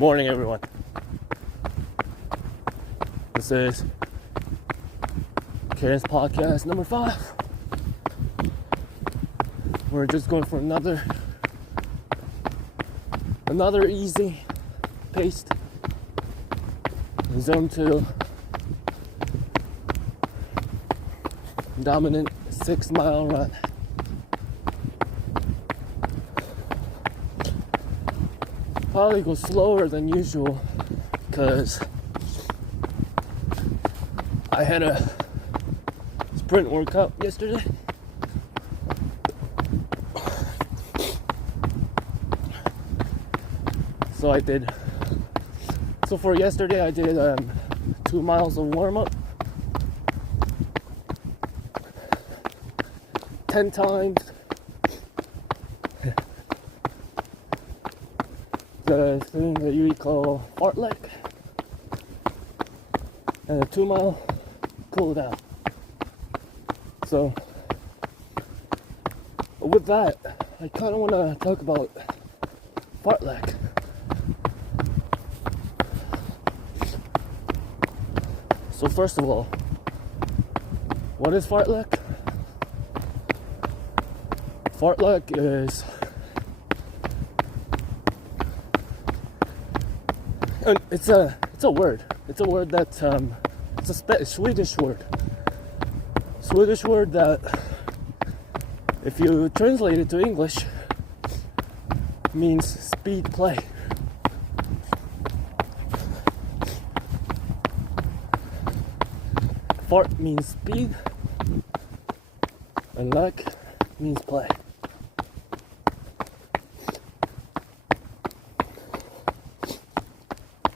Good morning, everyone. This is Cadence Podcast number 5. We're just going for another easy paced Zone 2 dominant 6-mile run. Probably go slower than usual because I had a sprint workout yesterday. So for yesterday I did 2 miles of warm-up 10 times. The thing that you call Fartleks, and a 2-mile cool down. So with that, I kind of want to talk about Fartleks. So first of all, what is Fartleks? Fartleks is it's a word. It's a word that's it's a Swedish word. Swedish word that, if you translate it to English, means speed play. Fart means speed, and lek means play.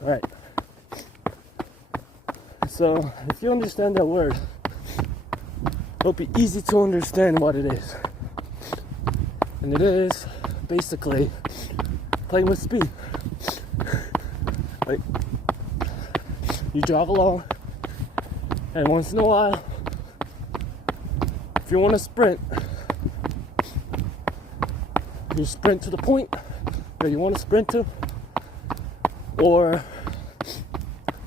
Right. So, if you understand that word, it'll be easy to understand what it is. And it is basically playing with speed. Like, you jog along, and once in a while, if you want to sprint, you sprint to the point that you want to sprint to, or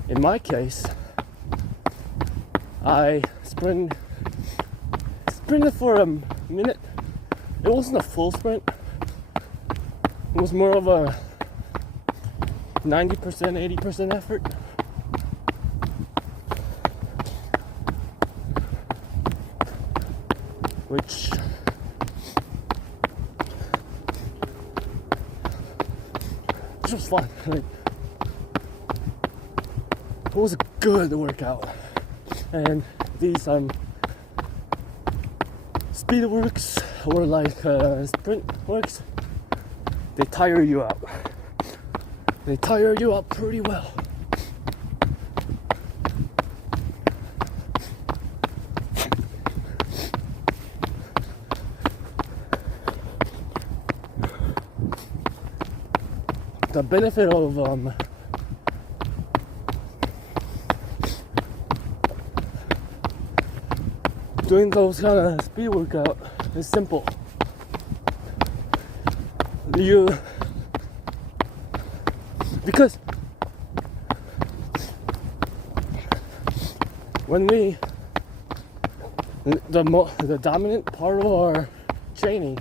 in my case, I sprinted for a minute. It wasn't a full sprint. It was more of a 90%, 80% effort. Which was fun. Like, it was a good workout. And these speed works or like sprint works, they tire you out. They tire you out pretty well. The benefit of doing those kind of speed workout is simple. Because when the dominant part of our training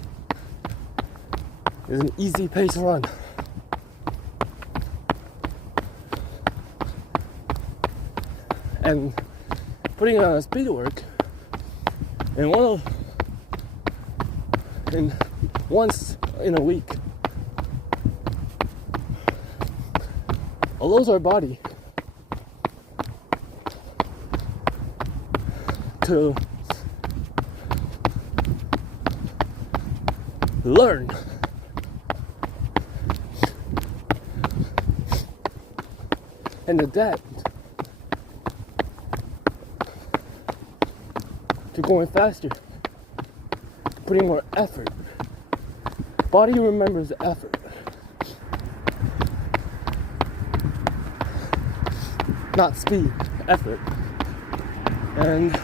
is an easy pace run. And putting on a speed work once in a week allows our body to learn and adapt to going faster, putting more effort. Body remembers effort. Not speed, effort. And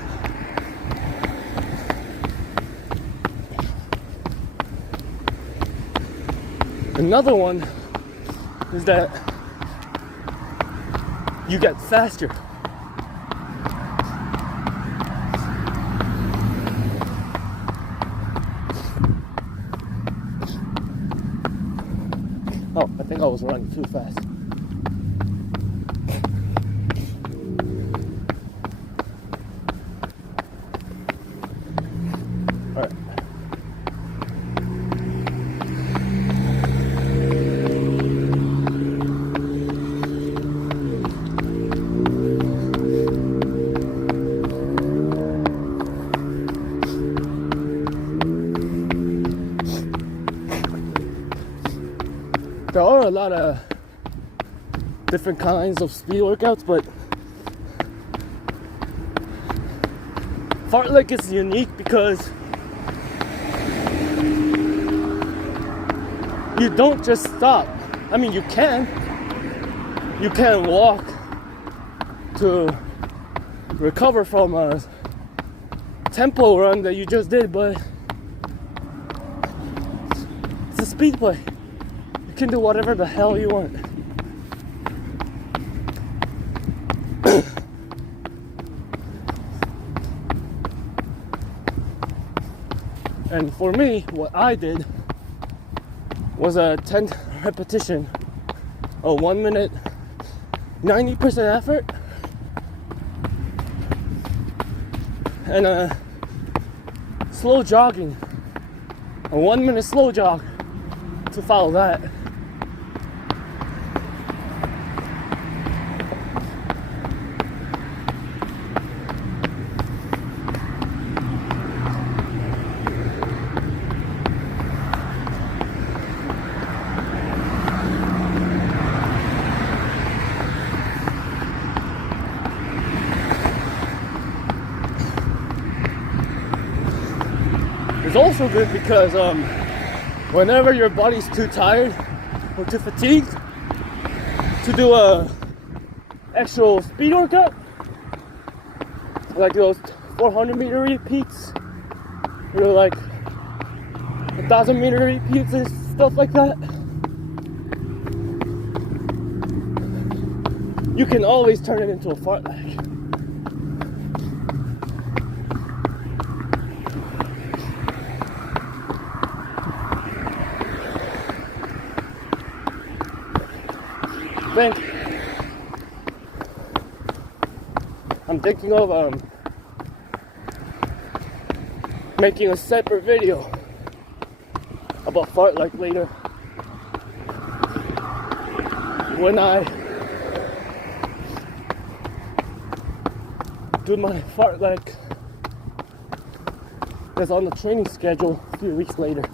another one is that you get faster. Oh, I think I was running too fast. All right. There are a lot of different kinds of speed workouts, but Fartleks is unique because you don't just stop. I mean, you can walk to recover from a tempo run that you just did, but it's a speed play. You can do whatever the hell you want. And for me, what I did was a 10 repetition, a 1 minute, 90% effort, and a slow jogging, a 1 minute slow jog to follow that. It's also good because whenever your body's too tired or too fatigued to do a actual speed workout, like those 400 meter repeats, like 1,000 meter repeats and stuff like that, you can always turn it into a fartlek. I'm thinking of making a separate video about fartlek later when I do my fartlek that's on the training schedule a few weeks later.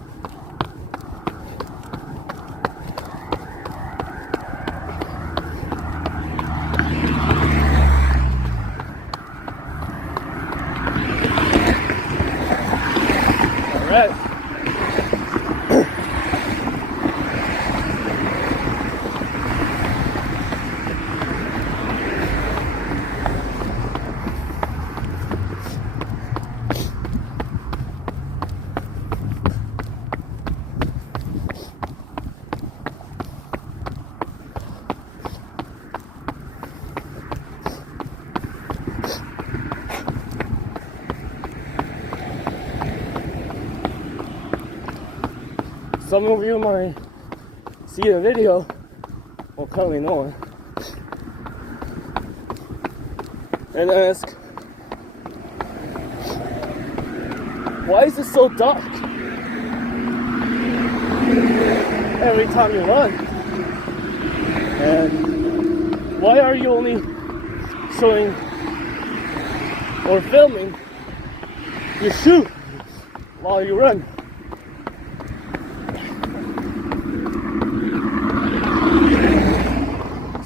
Alright. Some of you might see the video, or currently know it, and ask, why is it so dark every time you run? And why are you only showing or filming your shoe while you run?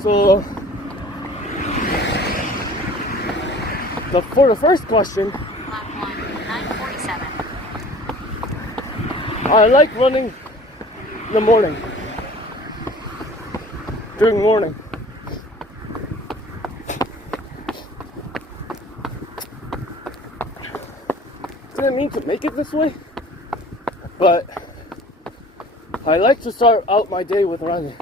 So, for the first question, Lap 1, 9:47. I like running in the morning, during morning. Didn't mean to make it this way, but I like to start out my day with running.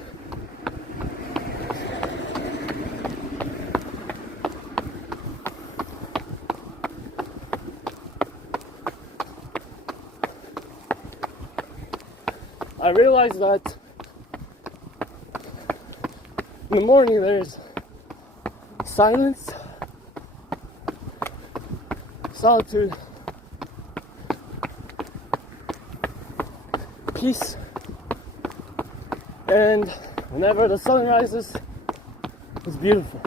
I realized that in the morning there's silence, solitude, peace, and whenever the sun rises, it's beautiful.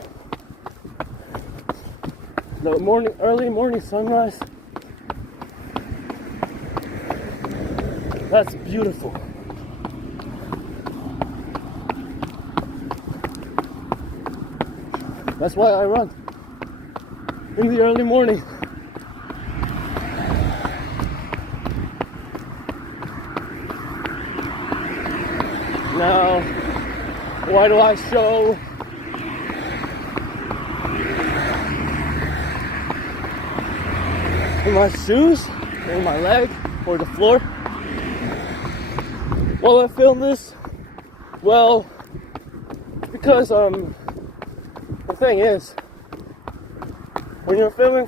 The early morning sunrise, that's beautiful. That's why I run in the early morning. Now, why do I show my shoes and my leg or the floor while I film this? Well, because the thing is, when you're filming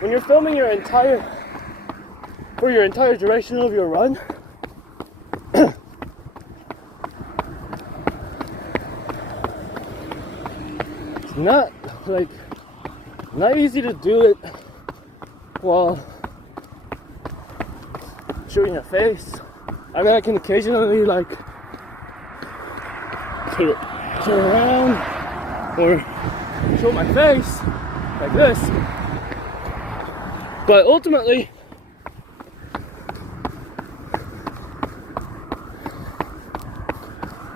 when you're filming your entire duration of your run, it's not easy to do it while showing your face. I mean, I can occasionally turn around or show my face like this, but ultimately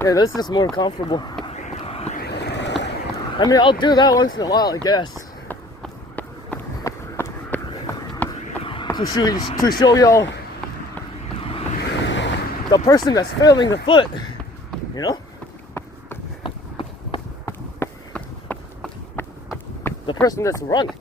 this is more comfortable. I mean, I'll do that once in a while, I guess, to show y'all the person that's filming the foot, you know? The person that's running.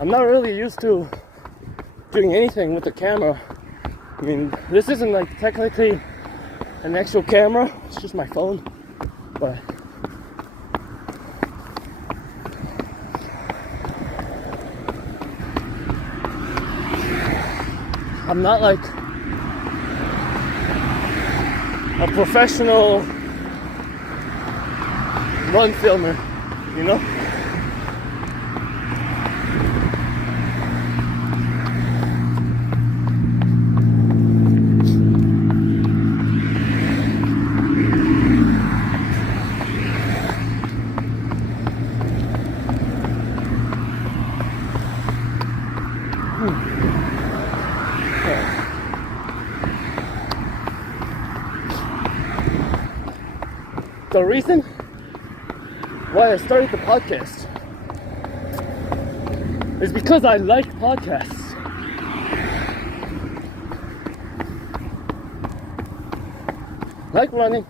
I'm not really used to doing anything with the camera. I mean, this isn't technically an actual camera, it's just my phone, but I'm not like a professional run filmer, you know? The reason why I started the podcast is because I like podcasts. I like running,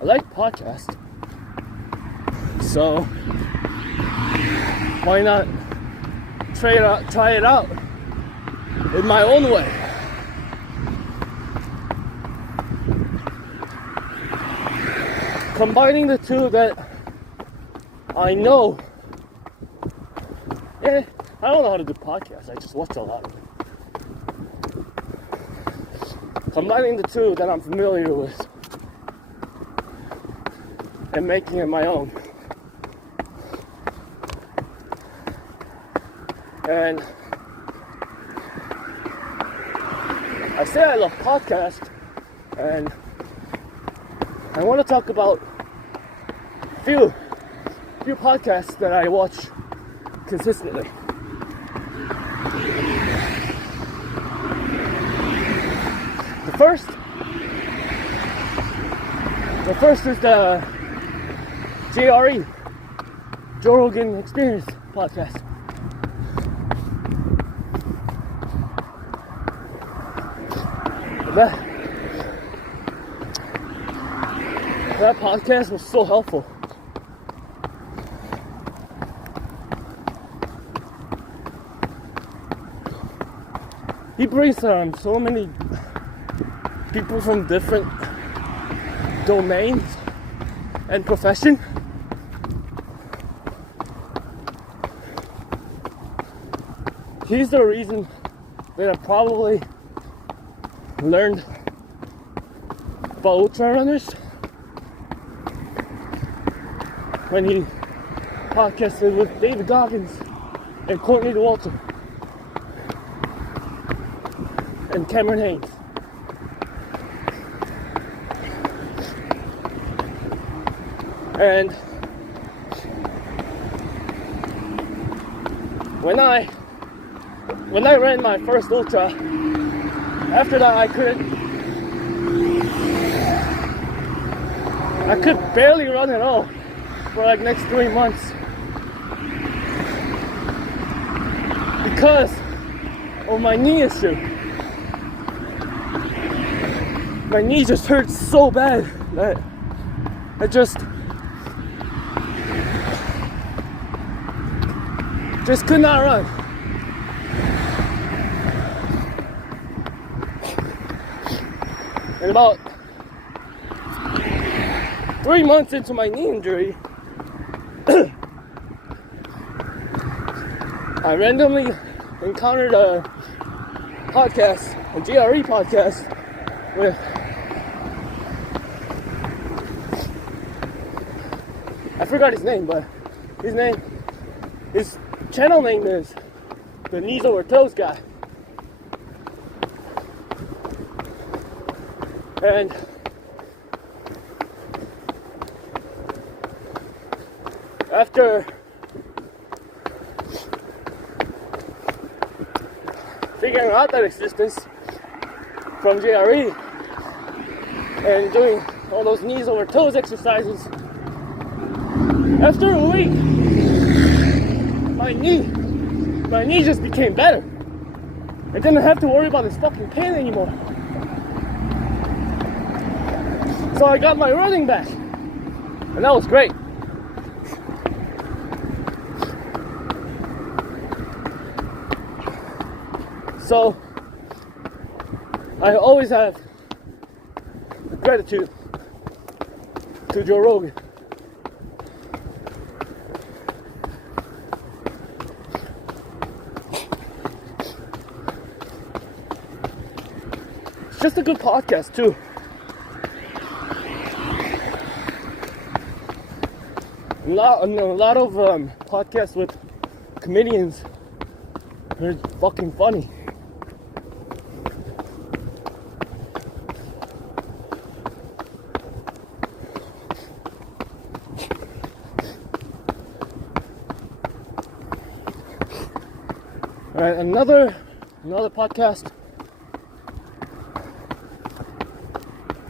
I like podcasts. So why not try it out in my own way? Combining the two that I know. I don't know how to do podcasts, I just watch a lot of them. Combining the two that I'm familiar with and making it my own. And I say I love podcasts, and I want to talk about a few podcasts that I watch consistently. The first is the JRE, Joe Rogan Experience podcast. That podcast was so helpful. he brings so many people from different domains and profession. He's the reason that I probably learned about ultra runners when he podcasted with David Goggins and Courtney DeWalter and Cameron Haynes. And when I ran my first ultra, after that I could barely run at all for like next 3 months because of my knee issue. My knee just hurt so bad that I just could not run. And about 3 months into my knee injury, I randomly encountered a podcast, a GRE podcast with, I forgot his name, but his channel name is the Knees Over Toes Guy. And after figuring out that existence from GRE and doing all those knees over toes exercises, after a week, my knee just became better. I didn't have to worry about this fucking pain anymore. So I got my running back, and that was great. So I always have gratitude to Joe Rogan. It's just a good podcast too. A lot of podcasts with comedians are fucking funny. Alright, another podcast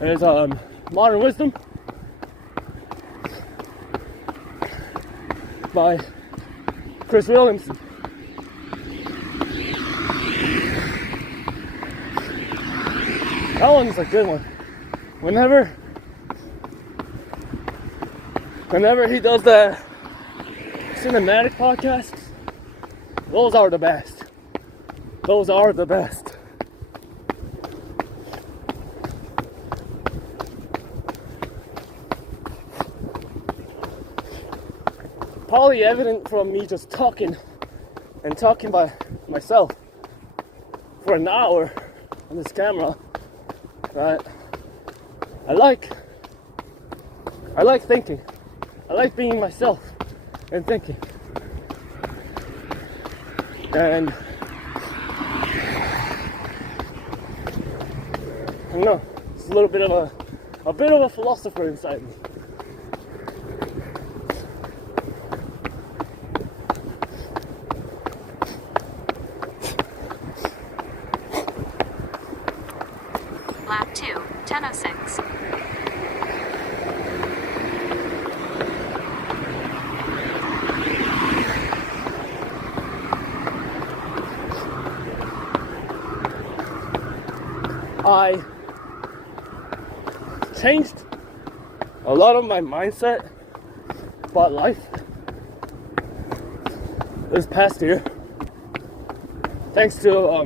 is Modern Wisdom by Chris Williamson. That one's a good one. Whenever he does the cinematic podcasts, those are the best. Those are the best. Probably evident from me just talking by myself for an hour on this camera, right? I like thinking. I like being myself and thinking. And I don't know, it's a little bit of a philosopher inside me. Lap 2, 10:06. I changed a lot of my mindset about life this past year, thanks to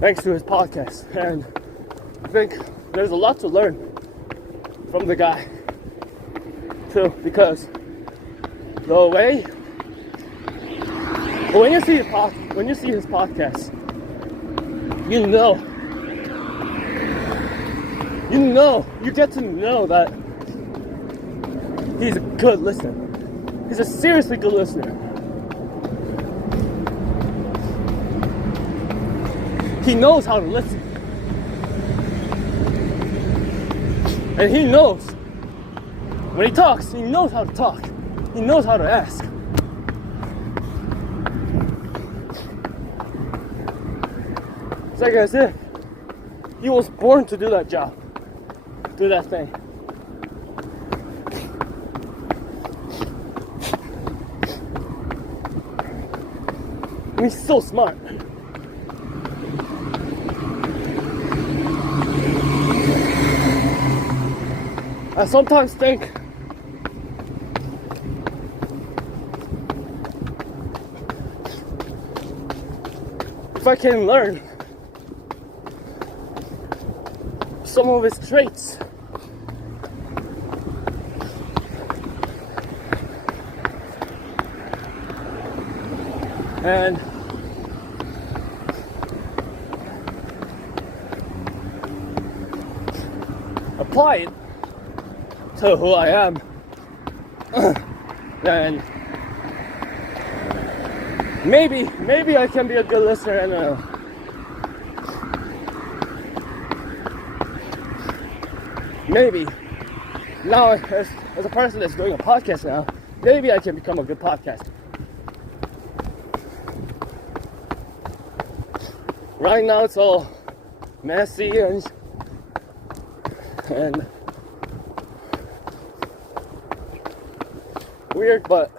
thanks to his podcast. And I think there's a lot to learn from the guy too, because the way when you see his podcast, you get to know that he's a good listener. He's a seriously good listener. He knows how to listen. And he knows when he talks, he knows how to talk. He knows how to ask. It's like I said, he was born to do that job, do that thing. And he's so smart. I sometimes think if I can learn some of his traits, and apply it to who I am, then maybe I can be a good listener and maybe now as a person that's doing a podcast now, maybe I can become a good podcaster. Right now it's all messy and weird, but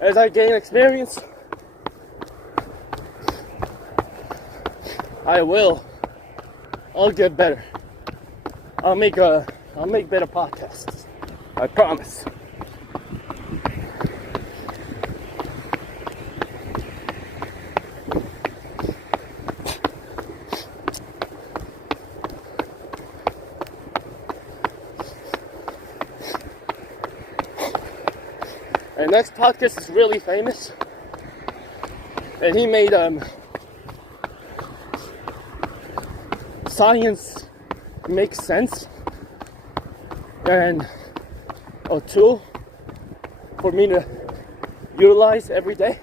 as I gain experience, I'll get better. I'll make better podcasts. I promise. And next podcast is really famous, and he made science make sense and a tool for me to utilize every day.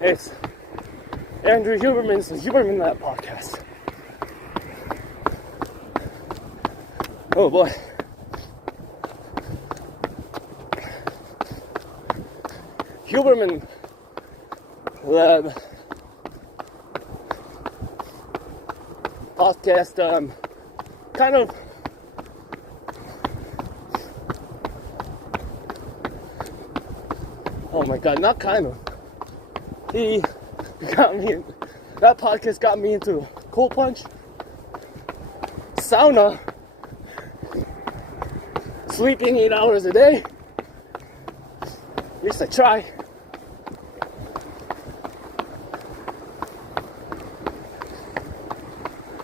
It's Andrew Huberman's Huberman Lab podcast. Oh boy. Huberman Lab podcast, kind of oh my god, not kind of. He got me, that podcast got me into cold plunge, sauna, sleeping 8 hours a day. At least I try.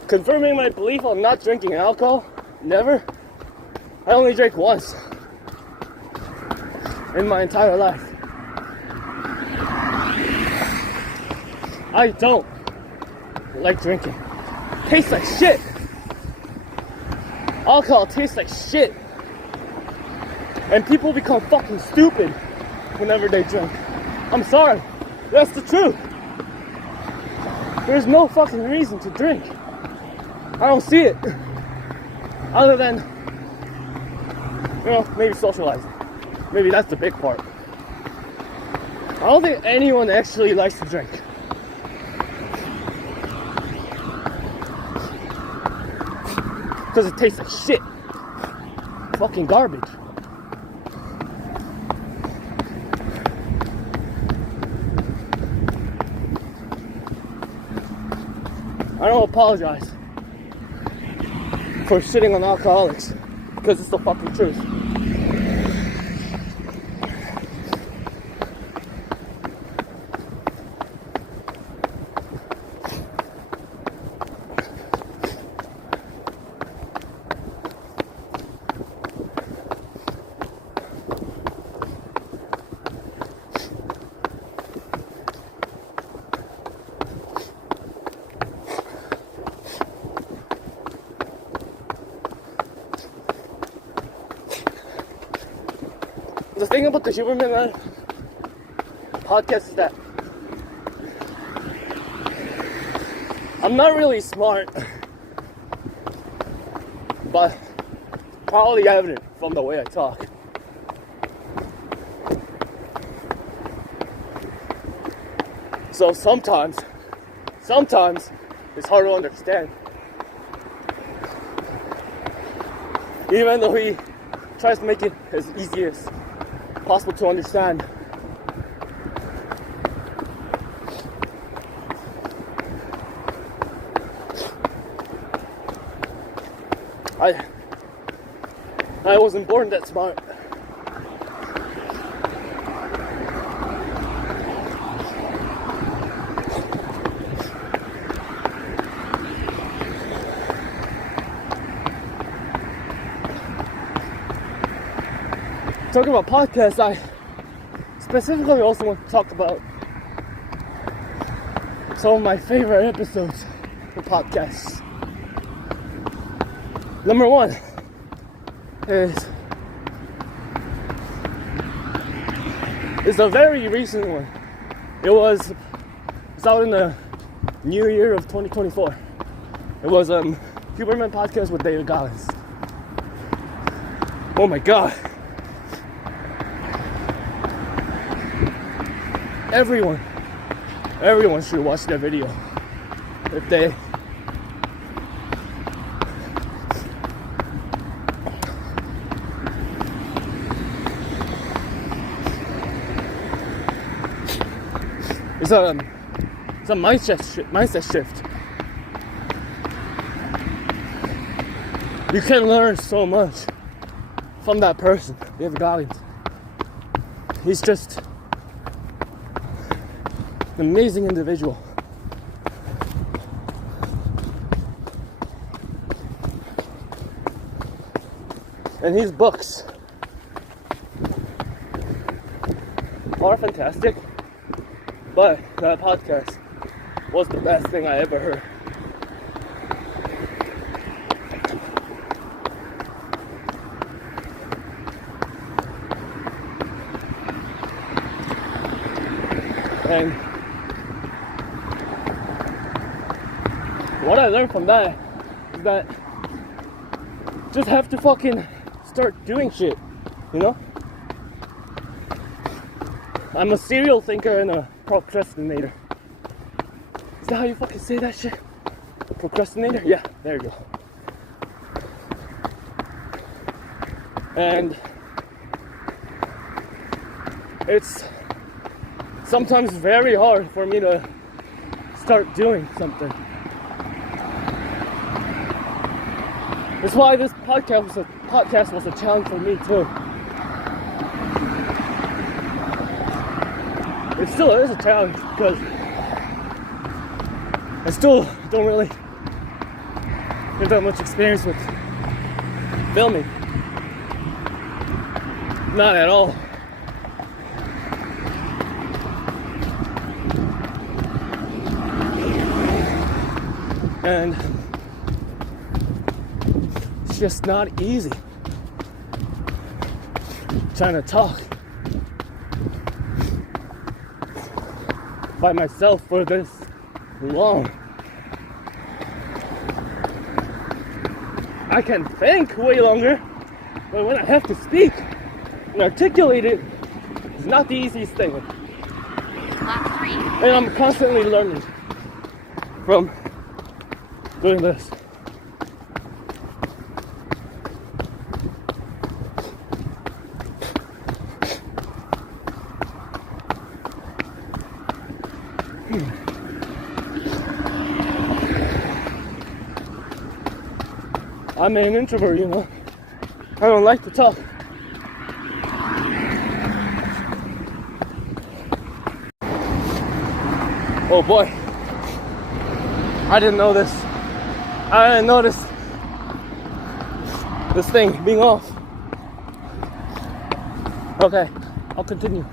Confirming my belief on not drinking alcohol. Never. I only drank once in my entire life. I don't like drinking. Tastes like shit. Alcohol tastes like shit. And people become fucking stupid whenever they drink. I'm sorry. That's the truth. There's no fucking reason to drink. I don't see it. Other than, maybe socializing. Maybe that's the big part. I don't think anyone actually likes to drink. Because it tastes like shit. Fucking garbage. I don't apologize for shitting on alcoholics, because it's the fucking truth. thing about the Huberman podcast is that I'm not really smart, but probably evident from the way I talk. So sometimes it's hard to understand. Even though he tries to make it as easy as possible to understand. I wasn't born that smart. Talking about podcasts, I specifically also want to talk about some of my favorite episodes of podcasts. Number one is a very recent one. It's out in the new year of 2024. It was Huberman Podcast with David Goggins. Oh my god. Everyone should watch that video if they it's a mindset shift. You can learn so much from that person, David Goggins. He's just an amazing individual. And his books are fantastic, but that podcast was the best thing I ever heard. And what I learned from that is that just have to fucking start doing shit, you know? I'm a serial thinker and a procrastinator. Is that how you fucking say that shit? Procrastinator? Yeah, there you go. And it's sometimes very hard for me to start doing something. That's why this podcast was a challenge for me too. It still is a challenge because I still don't really have that much experience with filming. Not at all. And it's just not easy trying to talk by myself for this long. I can think way longer, but when I have to speak and articulate it, it's not the easiest thing. Lap 3. And I'm constantly learning from doing this. I'm an introvert, you know. I don't like to talk. Oh boy. I didn't know this. I didn't notice this thing being off. Okay, I'll continue.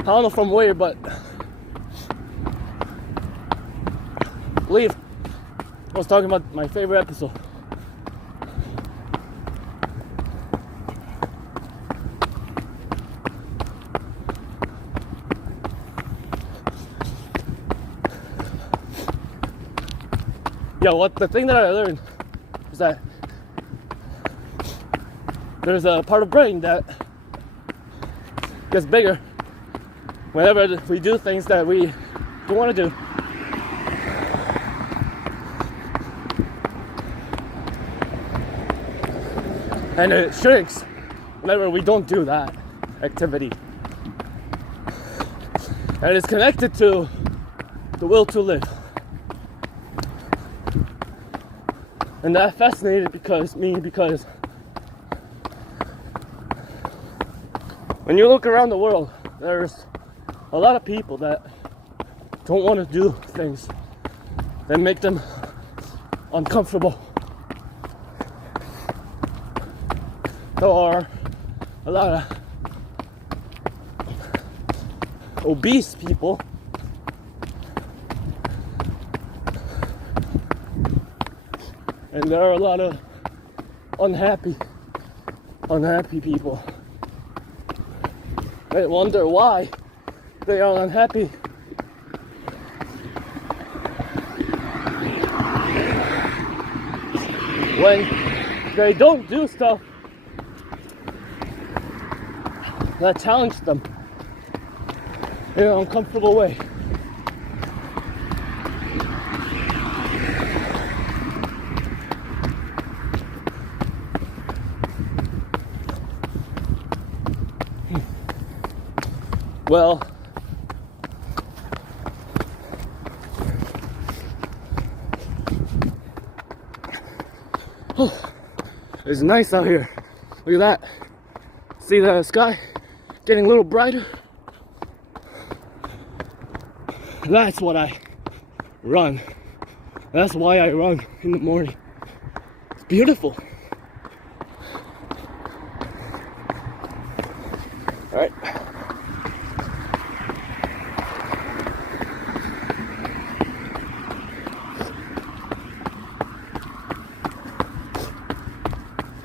I don't know from where, but I believe I was talking about my favorite episode. what the thing that I learned is that there's a part of brain that gets bigger whenever we do things that we don't want to do. And it shrinks whenever we don't do that activity. And it's connected to the will to live. And that fascinated because when you look around the world, there's a lot of people that don't want to do things that make them uncomfortable. There are a lot of obese people and there are a lot of unhappy people. I wonder why they are unhappy. When they don't do stuff that challenge them in an uncomfortable way. Well, it's nice out here. Look at that. See the sky getting a little brighter? That's what I run. That's why I run in the morning. It's beautiful. All right.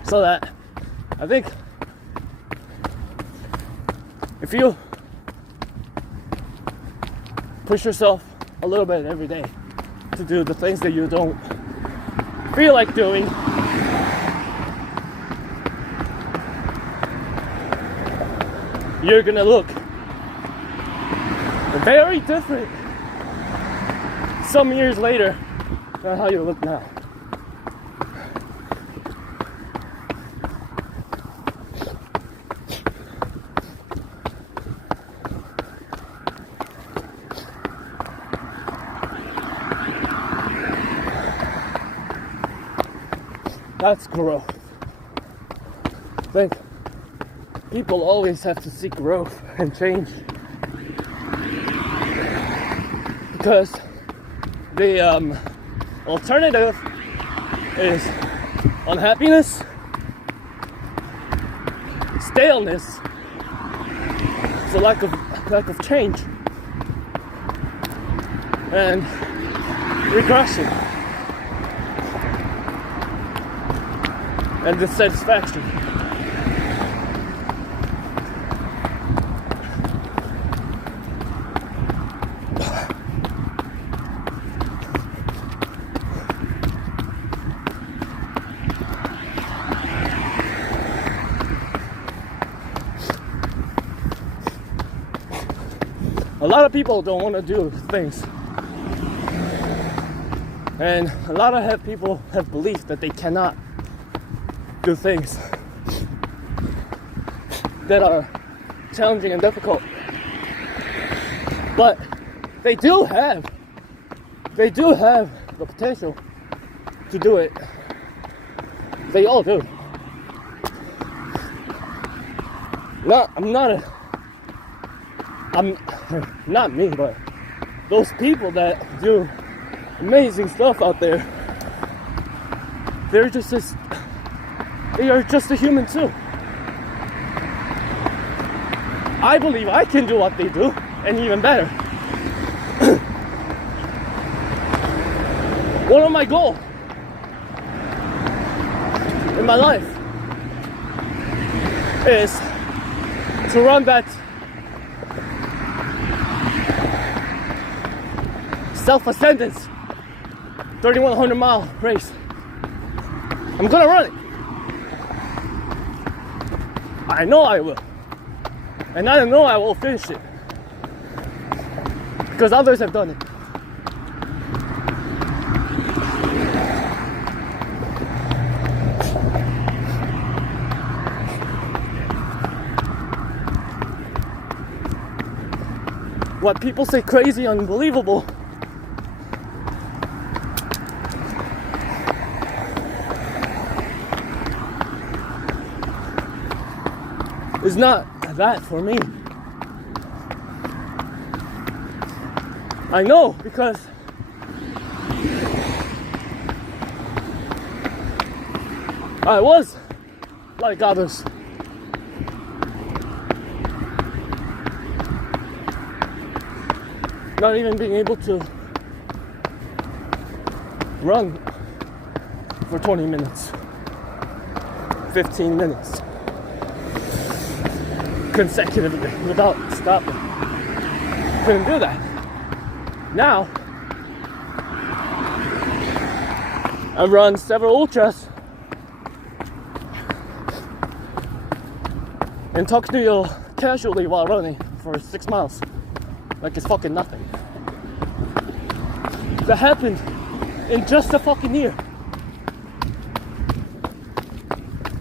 So that I think if you push yourself a little bit every day to do the things that you don't feel like doing, you're gonna look very different some years later than how you look now. That's growth. I think people always have to seek growth and change because the alternative is unhappiness, staleness, it's a lack of change, and regression. And dissatisfaction. A lot of people don't want to do things. And a lot of people have belief that they cannot do things that are challenging and difficult, but they do have the potential to do it. They all do. I'm not me, but those people that do amazing stuff out there, they are just a human too. I believe I can do what they do, and even better. One of my goals in my life is to run that self-ascendance 3,100 mile race. I'm gonna run it. I know I will. And I know I will finish it. Because others have done it. What people say crazy, unbelievable, is not that for me. I know because I was like others. Not even being able to run for 20 minutes, 15 minutes consecutively without stopping. Couldn't do that. Now, I've run several ultras and talk to you casually while running for 6 miles. Like it's fucking nothing. That happened in just a fucking year.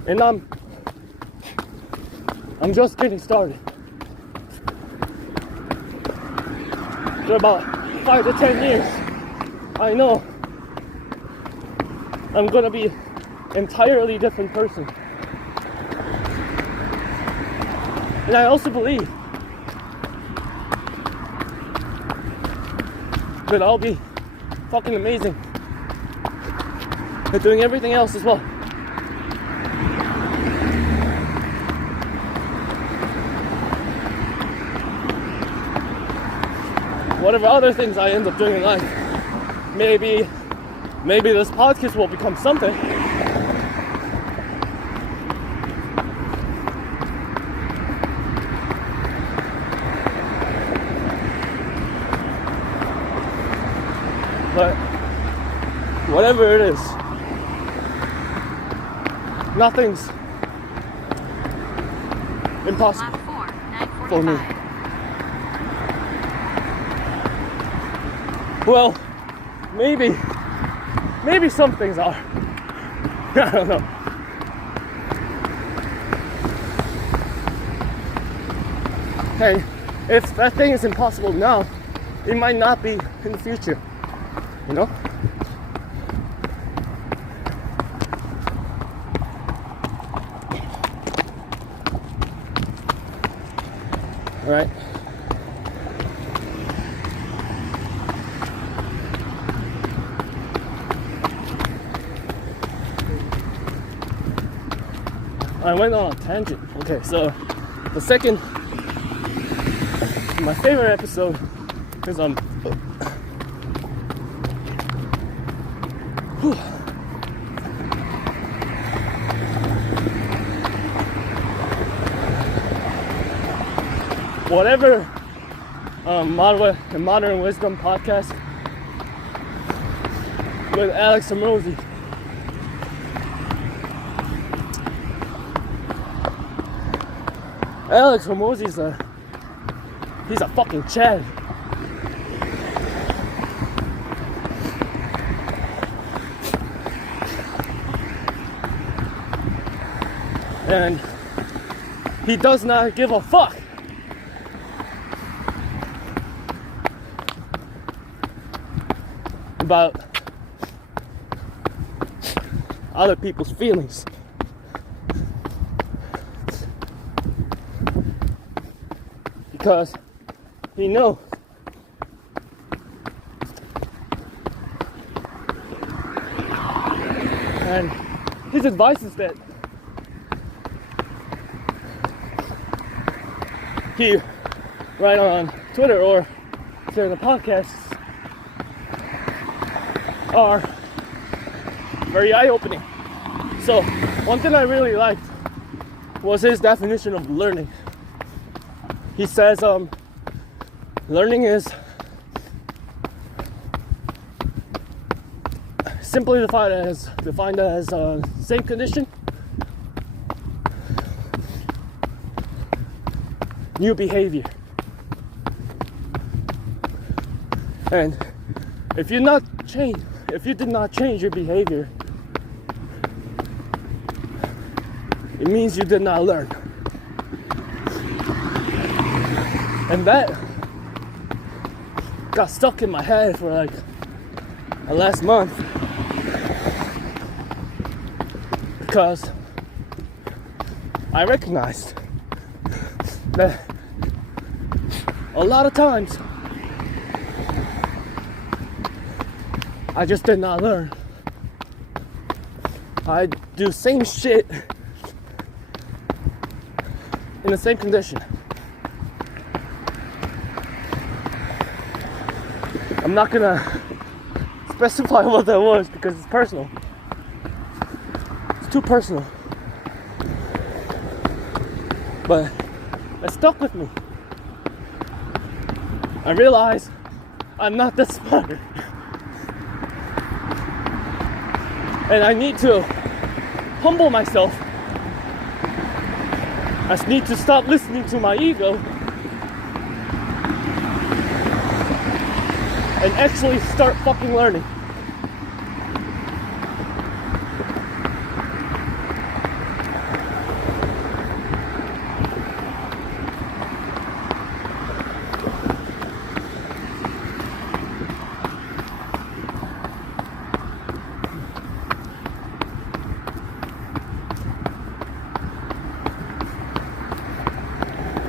And I'm just getting started. For about 5 to 10 years, I know I'm gonna be an entirely different person. And I also believe that I'll be fucking amazing at doing everything else as well. Whatever other things I end up doing in life, maybe this podcast will become something. But whatever it is, nothing's impossible for me. Well, maybe some things are. I don't know. Hey, if that thing is impossible now, it might not be in the future. You know? All right. I went on a tangent. Okay, so the second, my favorite episode is whatever Modern Wisdom podcast with Alex and Rosie. Alex Hormozy's he's a fucking Chad. And he does not give a fuck about other people's feelings. Because he knows and his advice is that he write on Twitter or during the podcasts are very eye-opening. So one thing I really liked was his definition of learning. He says learning is simply defined as same condition, new behavior. And if you did not change your behavior, it means you did not learn. And that got stuck in my head for like the last month, because I recognized that a lot of times I just did not learn. I do same shit in the same condition. I'm not gonna specify what that was because it's personal. It's too personal. But it stuck with me. I realized I'm not that smart. And I need to humble myself. I need to stop listening to my ego and actually start fucking learning.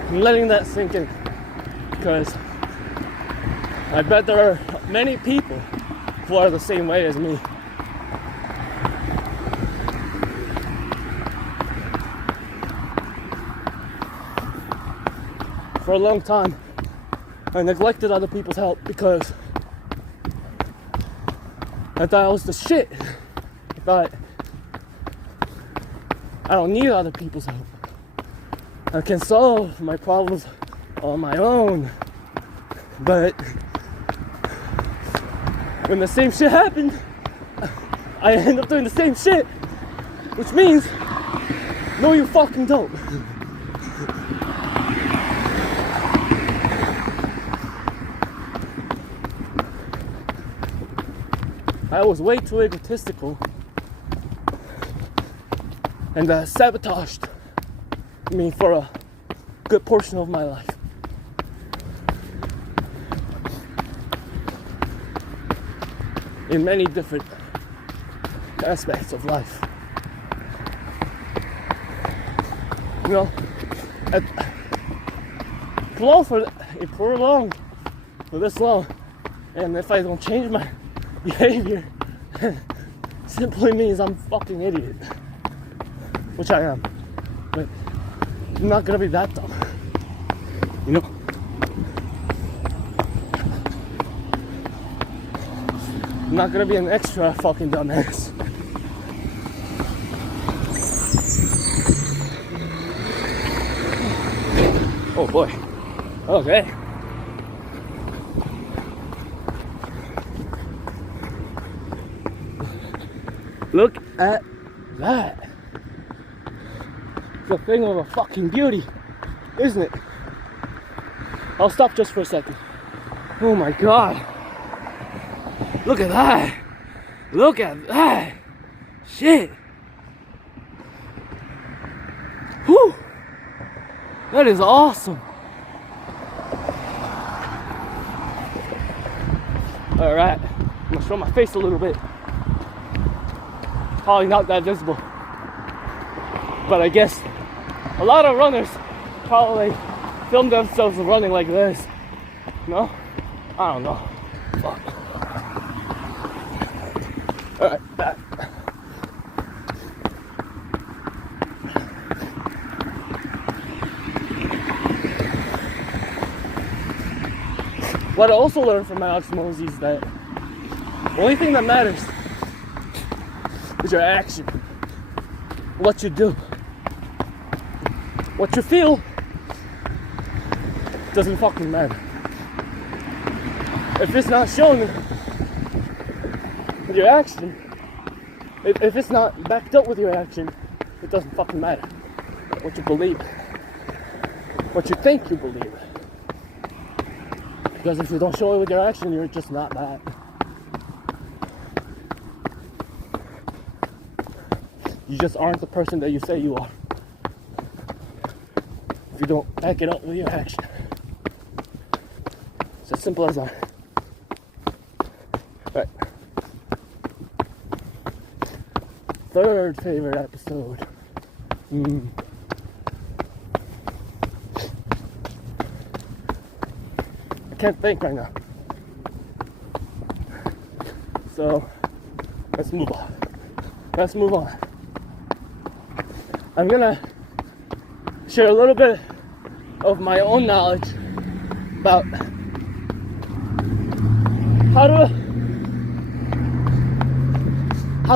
I'm letting that sink in, because I bet there are many people who are the same way as me. For a long time, I neglected other people's help because I thought I was the shit. I thought I don't need other people's help. I can solve my problems on my own. But when the same shit happened, I end up doing the same shit, which means, no, you fucking don't. I was way too egotistical and sabotaged me for a good portion of my life. In many different aspects of life. You know, it prolonged for this long, and if I don't change my behavior, simply means I'm a fucking idiot. Which I am. But I'm not gonna be that dumb. You know? I'm not gonna be an extra fucking dumbass. Oh boy. Okay. Look at that. It's a thing of a fucking beauty, isn't it? I'll stop just for a second. Oh my god. Look at that. Look at that. Shit. Whew. That is awesome. Alright. I'm gonna show my face a little bit. Probably not that visible. But I guess a lot of runners probably film themselves running like this. No? I don't know. Fuck. Alright, back. What I also learned from my osmosis is that the only thing that matters is your action. What you do. What you feel doesn't fucking matter. If it's not shown in your action, If it's not backed up with your action, it doesn't fucking matter what you believe, what you think you believe. Because if you don't show it with your action, you're just not that. You just aren't the person that you say you are. If you don't back it up with your action. It's as simple as that. Right. Third favorite episode. I can't think right now. So, let's move on. I'm gonna share a little bit of my own knowledge about how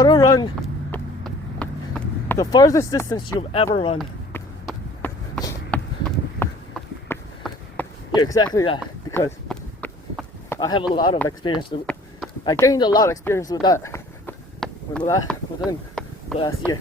to run the farthest distance you've ever run. Yeah, exactly that, because I have a lot of experience. I gained a lot of experience with that within the last year.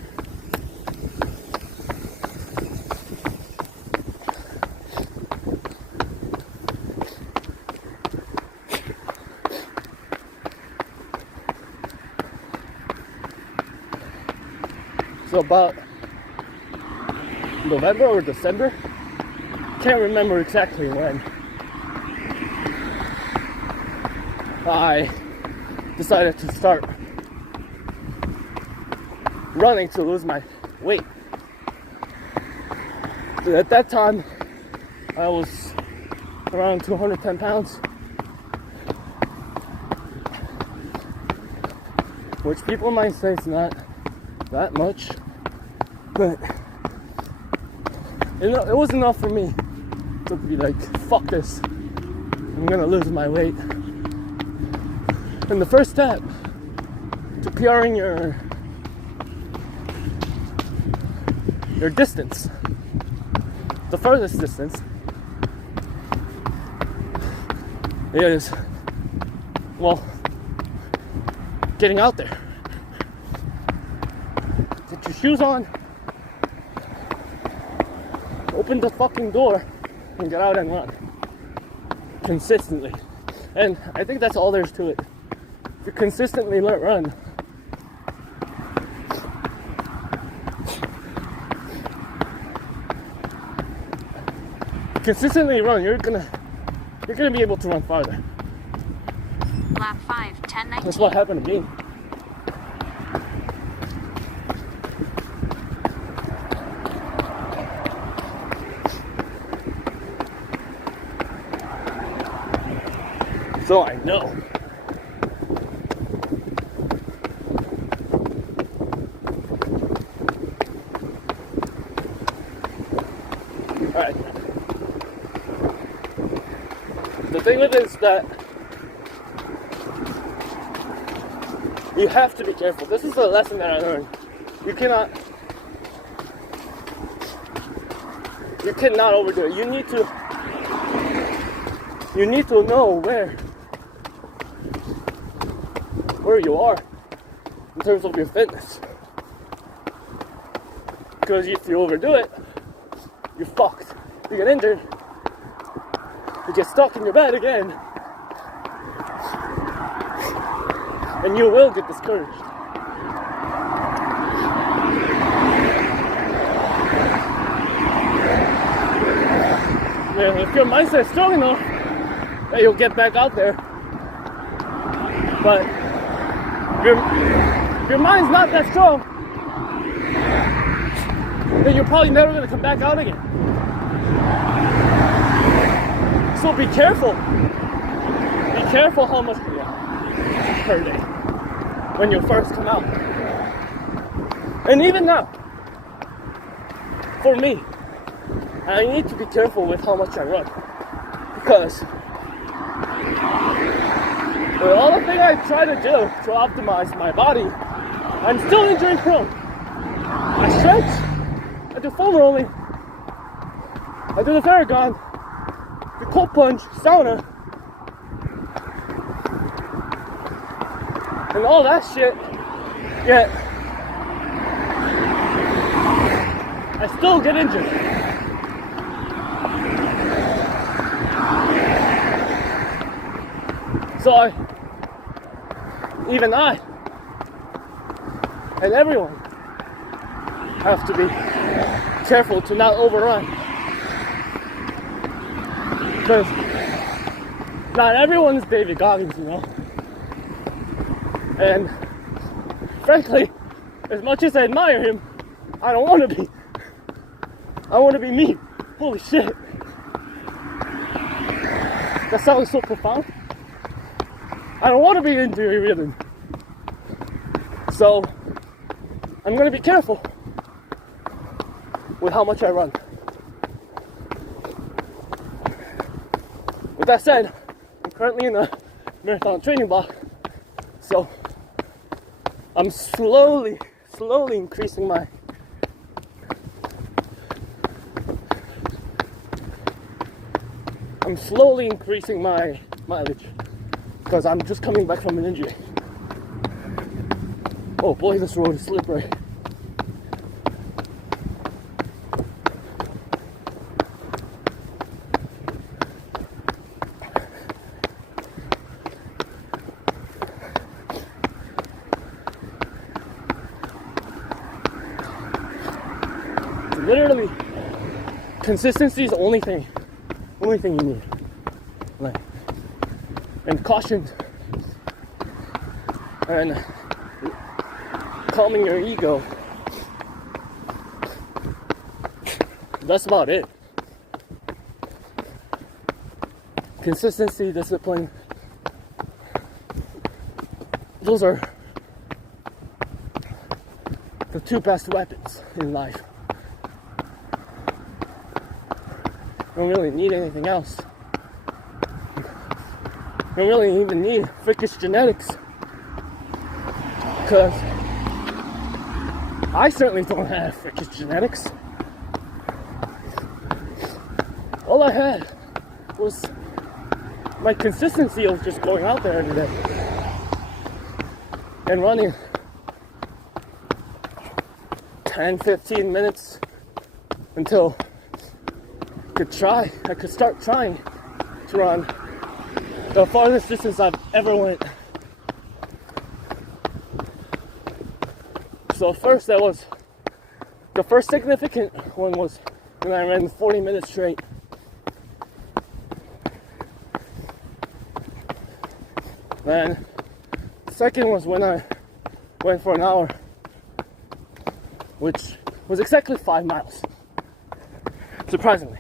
So about November or December, can't remember exactly when, I decided to start running to lose my weight. So at that time, I was around 210 pounds, which people might say is not that much, but it was enough for me to be like, fuck this, I'm gonna lose my weight. And the first step to PRing your distance, the furthest distance, is, well, getting out there. Get your shoes on, open the fucking door, and get out and run consistently. And I think that's all there's to it. If you consistently run, you're gonna be able to run farther. Lap 5, 10:19. That's what happened to me. So I know. Alright. The thing with it is that you have to be careful. This is a lesson that I learned. You cannot overdo it. You need to know where you are in terms of your fitness. Because if you overdo it, you're fucked. You get injured. You get stuck in your bed again. And you will get discouraged. Yeah, if your mindset is strong enough, then you'll get back out there. But if your mind's not that strong, then you're probably never going to come back out again. So be careful. Be careful how much you eat per day when you first come out. And even now, for me, I need to be careful with how much I run. Because with all the things I try to do to optimize my body, I'm still injury prone. I stretch, I do foam rolling, I do the Theragun, the cold plunge, sauna, and all that shit. Yet I still get injured. So even I and everyone have to be careful to not overrun. Because not everyone's David Goggins, you know. And frankly, as much as I admire him, I don't want to be. I want to be me. Holy shit. That sounds so profound. I don't want to be injury ridden. So I'm going to be careful with how much I run. With that said, I'm currently in a marathon training block, so I'm slowly increasing my mileage because I'm just coming back from an injury. Oh boy, this road is slippery. Literally, consistency is the only thing you need. Like, and caution, and calming your ego. That's about it. Consistency, discipline. Those are the two best weapons in life. You don't really need anything else. You don't really even need freakish genetics. Because I certainly don't have freakish genetics. All I had was my consistency of just going out there every day and running 10-15 minutes until I could start trying to run the farthest distance I've ever went. So first the first significant one was when I ran 40 minutes straight. Then the second was when I went for an hour, which was exactly 5 miles, surprisingly.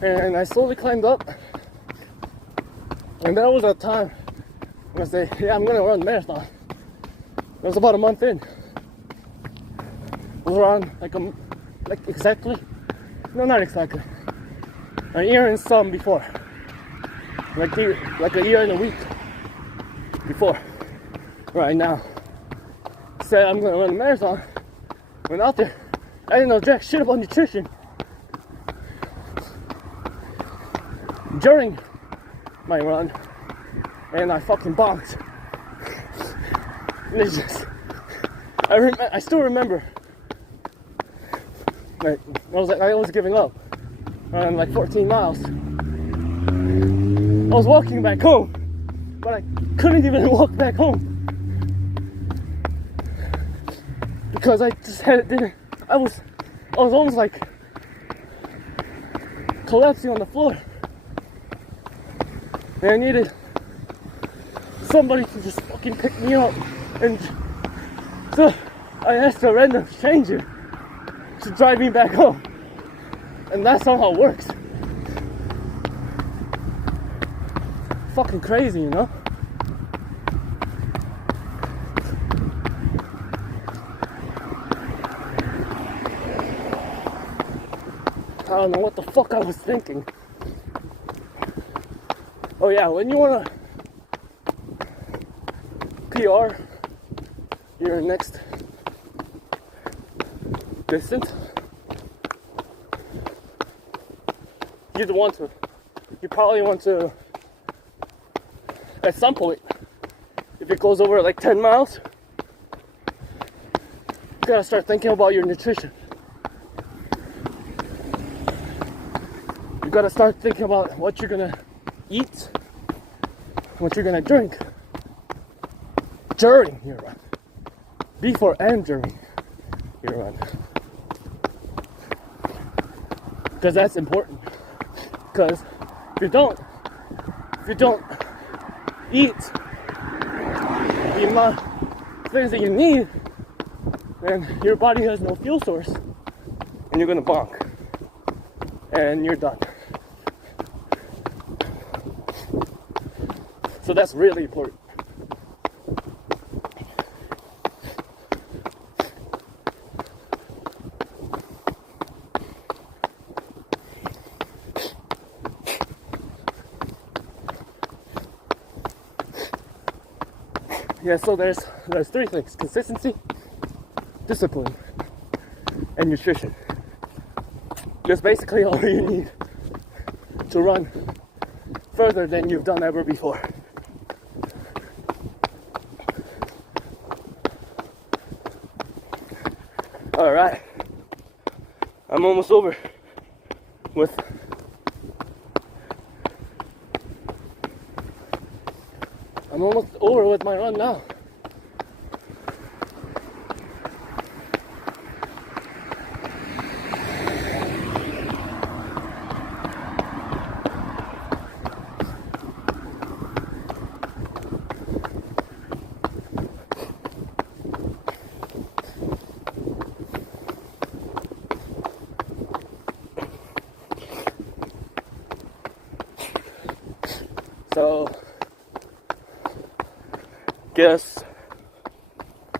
And I slowly climbed up, and that was a time when I said, yeah, I'm gonna run a marathon. It was about a month in. It was around not exactly, a year and some before. Like a year and a week before. Right now. Said I'm gonna run a marathon. Went out there. I didn't know jack shit about nutrition. During my run, and I fucking bombed. And it's just, I still remember, like, I was giving up on like 14 miles. I was walking back home, but I couldn't even walk back home because I was almost like collapsing on the floor. And I needed somebody to just fucking pick me up. And so I asked a random stranger to drive me back home. And that's how it works. Fucking crazy, you know? I don't know what the fuck I was thinking. Oh yeah, when you wanna PR your next distance, you probably want to, at some point, if it goes over like 10 miles, you gotta start thinking about your nutrition. You gotta start thinking about what you're gonna eat, what you're gonna drink during your run, before and during your run, because that's important. Because if you don't eat the amount of things that you need, then your body has no fuel source, and you're gonna bonk, and you're done. So that's really important. Yeah, so there's 3 things: consistency, discipline, and nutrition. That's basically all you need to run further than you've done ever before. Alright, I'm almost over with my run now. So, guess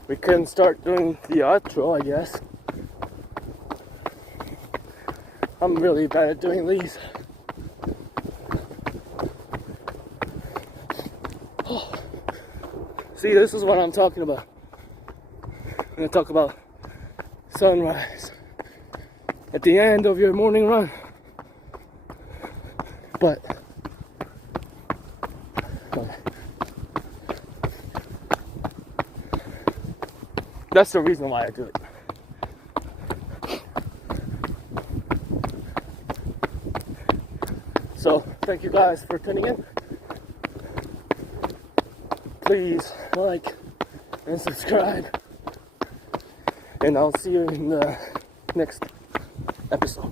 we can start doing the outro, I guess. I'm really bad at doing these. See, this is what I'm talking about. I'm gonna talk about sunrise at the end of your morning run. But that's the reason why I do it. So, thank you guys for tuning in. Please like and subscribe. And I'll see you in the next episode.